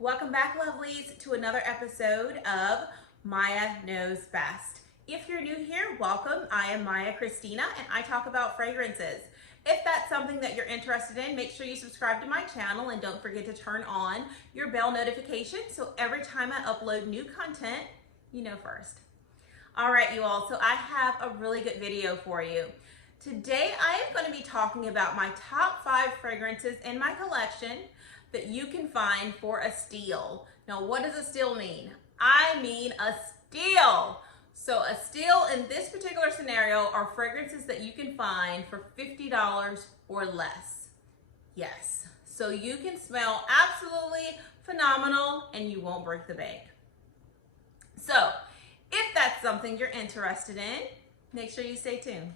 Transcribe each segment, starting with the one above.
Welcome back, lovelies, to another episode of Maya Knows Best. If you're new here, welcome. I am Maya Christina, and I talk about fragrances. If that's something that you're interested in, make sure you subscribe to my channel and don't forget to turn on your bell notification so every time I upload new content, you know first. All right, you all, so I have a really good video for you. Today, I am going to be talking about my top 5 fragrances in my collection that you can find for a steal. Now, what does a steal mean? I mean a steal. So a steal in this particular scenario are fragrances that you can find for $50 or less. Yes, so you can smell absolutely phenomenal and you won't break the bank. So if that's something you're interested in, make sure you stay tuned.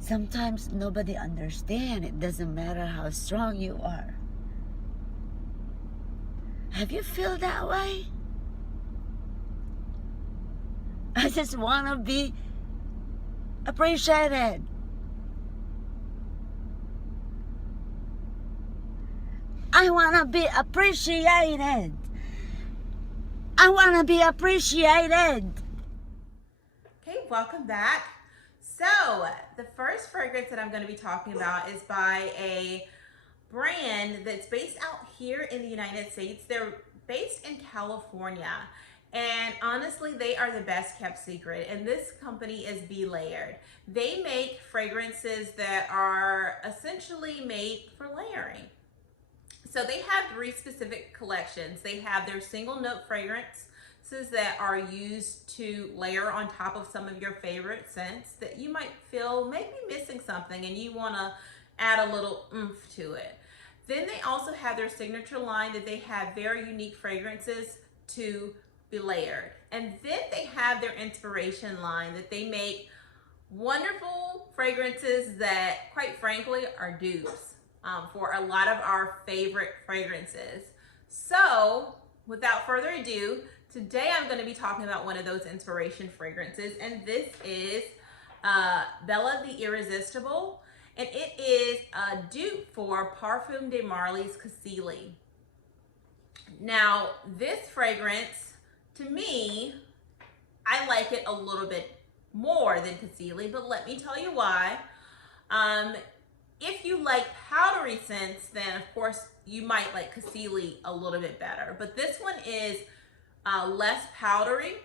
Sometimes nobody understands. It doesn't matter how strong you are. Have you feel that way? I just want to be appreciated. I want to be appreciated. I want to be appreciated. Okay, welcome back. So the first fragrance that I'm going to be talking about is by a brand that's based out here in the United States. They're based in California, and honestly, they are the best kept secret. And this company is Be Layered. They make fragrances that are essentially made for layering. So they have 3 specific collections. They have their single note fragrances that are used to layer on top of some of your favorite scents that you might feel maybe missing something and you want to add a little oomph to it. Then they also have their signature line that they have very unique fragrances to be layered. And then they have their inspiration line that they make wonderful fragrances that, quite frankly, are dupes for a lot of our favorite fragrances. So without further ado, today I'm going to be talking about one of those inspiration fragrances, and this is Bella the Irresistible, and it is a dupe for Parfum de Marly's Cassili. Now, this fragrance, to me, I like it a little bit more than Cassili, but let me tell you why. If you like powdery scents, then of course you might like Cassili a little bit better, but this one is less powdery,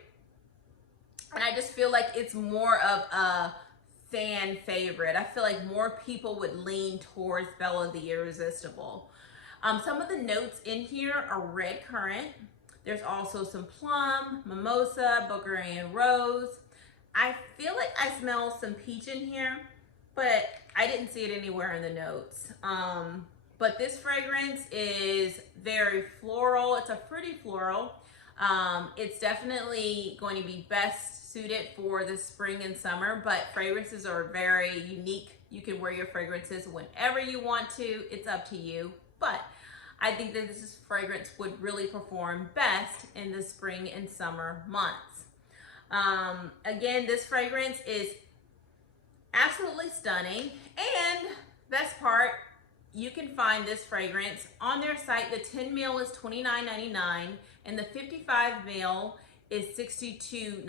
and I just feel like it's more of a fan favorite. I feel like more people would lean towards Bella the Irresistible. Some of the notes in here are red currant. There's also some plum, mimosa, Bulgarian rose. I feel like I smell some peach in here, but I didn't see it anywhere in the notes. But this fragrance is very floral. It's a fruity floral. It's definitely going to be best suited for the spring and summer, but fragrances are very unique. You can wear your fragrances whenever you want to. It's up to you, but I think that this fragrance would really perform best in the spring and summer months. Again, this fragrance is absolutely stunning, and best part, you can find this fragrance on their site. The 10 ml is $29.99 and the 55 ml is $62.99.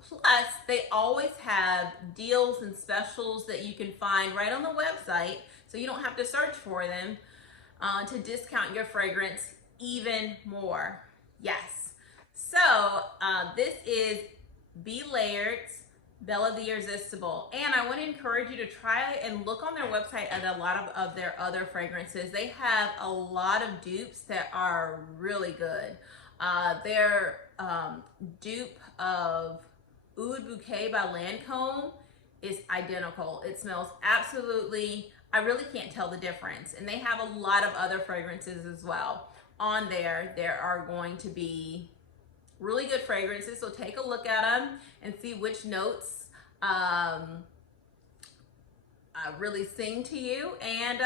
Plus, they always have deals and specials that you can find right on the website, so you don't have to search for them to discount your fragrance even more. Yes. So this is Be Layed's Bella the Irresistible, and I want to encourage you to try and look on their website at a lot of their other fragrances. They have a lot of dupes that are really good. Their dupe of Oud Bouquet by Lancome is identical. It smells absolutely, I really can't tell the difference. And they have a lot of other fragrances as well. On there are going to be Really good fragrances, so take a look at them and see which notes really sing to you, and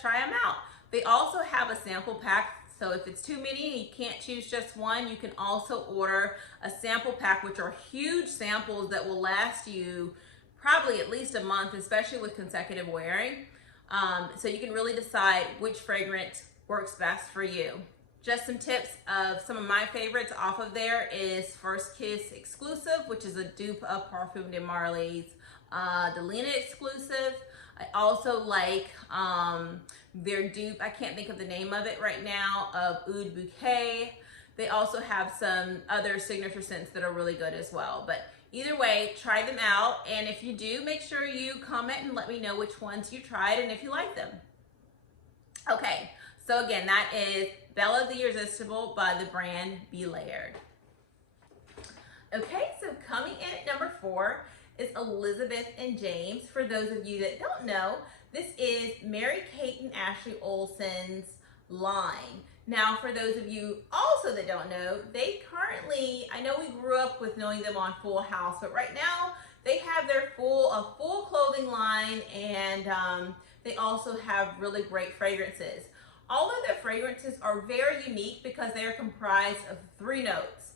try them out. They also have a sample pack, so if it's too many and you can't choose just one, you can also order a sample pack, which are huge samples that will last you probably at least a month, especially with consecutive wearing. So you can really decide which fragrance works best for you. Just some tips of some of my favorites off of there is First Kiss Exclusive, which is a dupe of Parfum de Marly's Delina exclusive. I also like their dupe, I can't think of the name of it right now, of Oud Bouquet. They also have some other signature scents that are really good as well. But either way, try them out. And if you do, make sure you comment and let me know which ones you tried and if you like them. Okay, so again, that is Bella the Irresistible by the brand Be Layered. Okay, so coming in at number 4 is Elizabeth and James. For those of you that don't know, this is Mary-Kate and Ashley Olsen's line. Now, for those of you also that don't know, they currently, I know we grew up with knowing them on Full House, but right now they have their full clothing line, and they also have really great fragrances. All of their fragrances are very unique because they are comprised of 3 notes,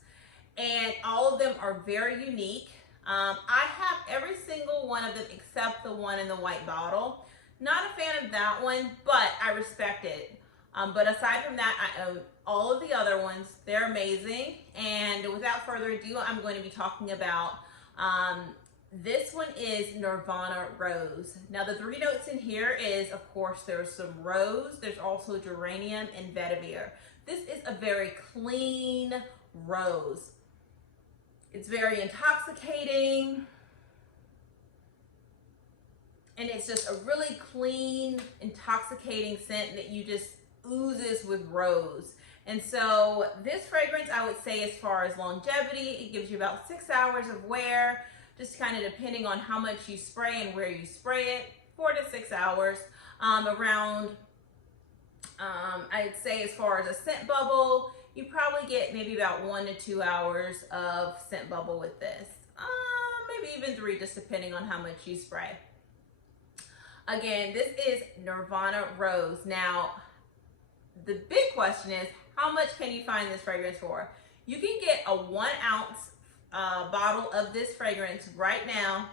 and all of them are very unique. I have every single one of them except the one in the white bottle. Not a fan of that one, but I respect it. But aside from that, I own all of the other ones. They're amazing. And without further ado, I'm going to be talking about this one is Nirvana Rose. Now the 3 notes in here is, of course, there's some rose, there's also geranium and vetiver. This is a very clean rose. It's very intoxicating. And it's just a really clean, intoxicating scent that you just oozes with rose. And so this fragrance, I would say, as far as longevity, it gives you about 6 hours of wear, just kind of depending on how much you spray and where you spray it, 4 to 6 hours. I'd say as far as a scent bubble, you probably get maybe about 1 to 2 hours of scent bubble with this. Maybe even 3, just depending on how much you spray. Again, this is Nirvana Rose. Now, the big question is, how much can you find this fragrance for? You can get a 1 ounce bottle of this fragrance right now,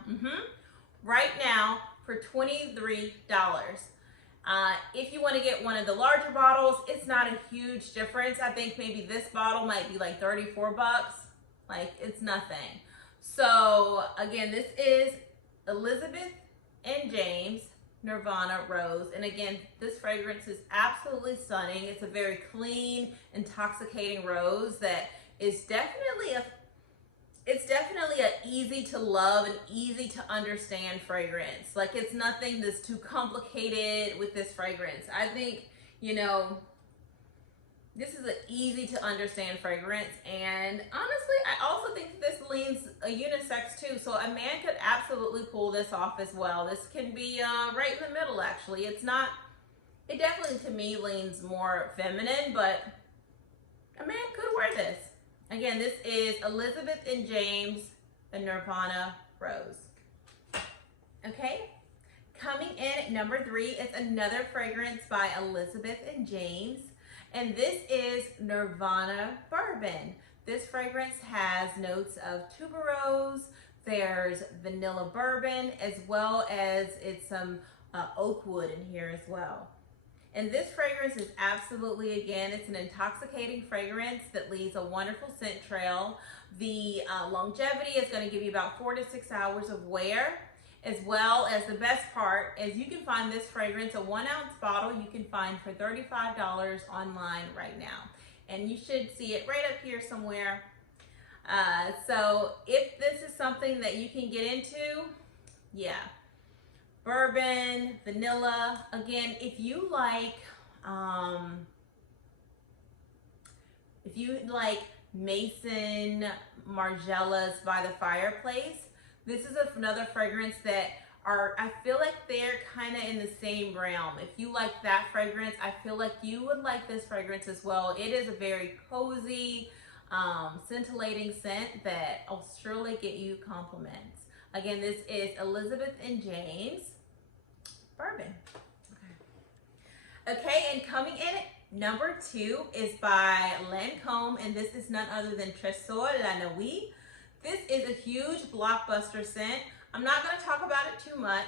for $23. If you want to get one of the larger bottles, it's not a huge difference. I think maybe this bottle might be like 34 bucks. Like, it's nothing. So again, this is Elizabeth and James Nirvana Rose. And again, this fragrance is absolutely stunning. It's a very clean, intoxicating rose that is definitely a easy to love and easy to understand fragrance. Like, it's nothing that's too complicated with this fragrance. I think, you know, this is an easy to understand fragrance. And honestly, I also think this leans a unisex too. So a man could absolutely pull this off as well. This can be right in the middle, actually. It definitely to me leans more feminine, but a man could wear this. Again, this is Elizabeth and James, the Nirvana Rose. Okay, coming in at number 3 is another fragrance by Elizabeth and James, and this is Nirvana Bourbon. This fragrance has notes of tuberose, there's vanilla bourbon, as well as it's some oak wood in here as well. And this fragrance is absolutely, again, it's an intoxicating fragrance that leaves a wonderful scent trail. The longevity is going to give you about 4 to 6 hours of wear, as well as the best part is you can find this fragrance, a 1 ounce bottle, you can find for $35 online right now. And you should see it right up here somewhere. So if this is something that you can get into, yeah. Bourbon, vanilla. Again, if you like Maison Margiela's By the Fireplace, this is another fragrance that I feel like they're kind of in the same realm. If you like that fragrance, I feel like you would like this fragrance as well. It is a very cozy, scintillating scent that will surely get you compliments. Again, this is Elizabeth and James Bourbon. Okay, and coming in at number 2 is by Lancome, and this is none other than Trésor La Nuit. This is a huge blockbuster scent. I'm not going to talk about it too much,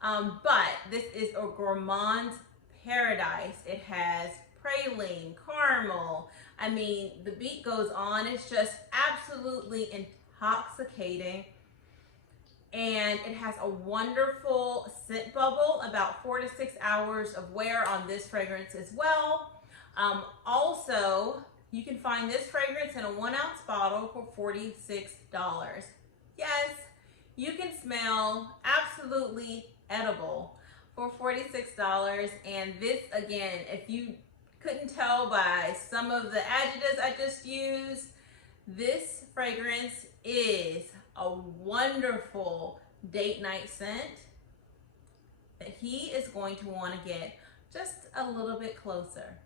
but this is a gourmand's paradise. It has praline, caramel. I mean, the beat goes on. It's just absolutely intoxicating. And it has a wonderful scent bubble, about 4 to 6 hours of wear on this fragrance as well. Also, you can find this fragrance in a 1-ounce bottle for $46. Yes, you can smell absolutely edible for $46. And this, again, if you couldn't tell by some of the adjectives I just used, this fragrance is a wonderful date night scent that he is going to want to get just a little bit closer.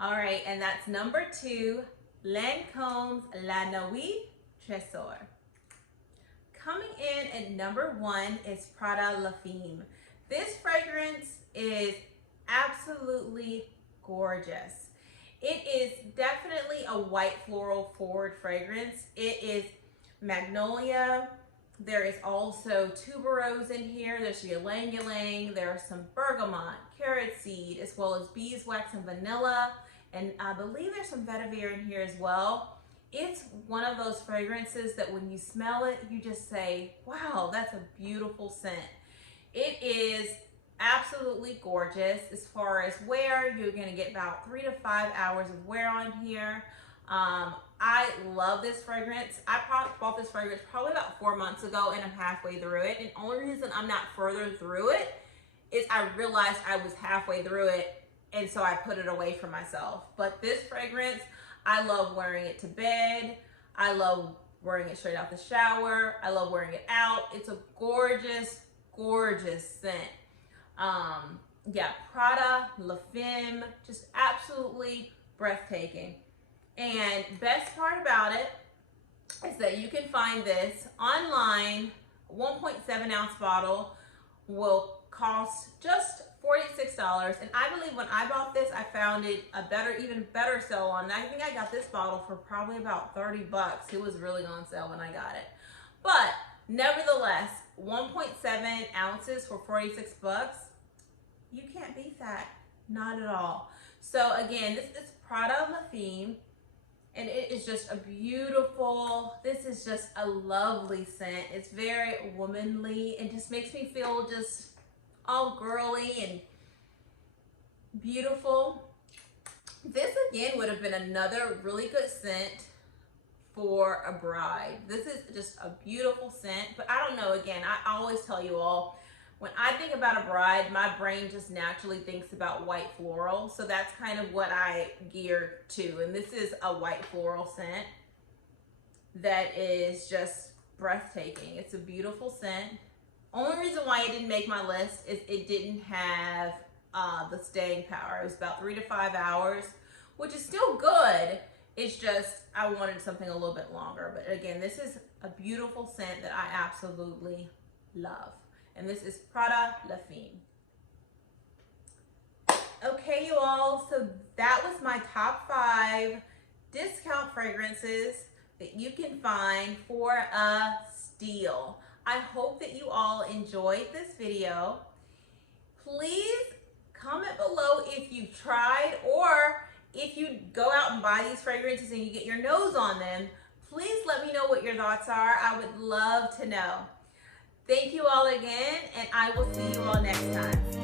All right, and that's number 2, Lancome's La Nuit Trésor. Coming in at number 1 is Prada La Fine. This fragrance is absolutely gorgeous. It is definitely a white floral forward fragrance. It is magnolia. There is also tuberose in here. There's ylang ylang. There are some bergamot, carrot seed, as well as beeswax and vanilla. And I believe there's some vetiver in here as well. It's one of those fragrances that when you smell it, you just say, wow, that's a beautiful scent. It is absolutely gorgeous. As far as wear, you're gonna get about 3 to 5 hours of wear on here. I love this fragrance. I bought this fragrance probably about 4 months ago, and I'm halfway through it. And the only reason I'm not further through it is I realized I was halfway through it, and so I put it away from myself. But this fragrance, I love wearing it to bed. I love wearing it straight out the shower. I love wearing it out. It's a gorgeous, gorgeous scent. Yeah, Prada La Fine, just absolutely breathtaking. And best part about it is that you can find this online. 1.7-ounce bottle will cost just $46. And I believe when I bought this, I found it a even better sale on. I think I got this bottle for probably about 30 bucks. It was really on sale when I got it. But nevertheless, 1.7 ounces for 46 bucks. You can't beat that, not at all. So again, this is Prada La Fine, and it is just a beautiful, this is just a lovely scent. It's very womanly and just makes me feel just all girly and beautiful. This again would have been another really good scent for a bride. This is just a beautiful scent, but I don't know, again, I always tell you all, when I think about a bride, my brain just naturally thinks about white floral. So that's kind of what I gear to. And this is a white floral scent that is just breathtaking. It's a beautiful scent. Only reason why it didn't make my list is it didn't have the staying power. It was about 3 to 5 hours, which is still good. It's just, I wanted something a little bit longer. But again, this is a beautiful scent that I absolutely love. And this is Prada La Fine. Okay, you all, so that was my top 5 discount fragrances that you can find for a steal. I hope that you all enjoyed this video. Please comment below if you've tried, or if you go out and buy these fragrances and you get your nose on them, please let me know what your thoughts are. I would love to know. Thank you all again, and I will see you all next time.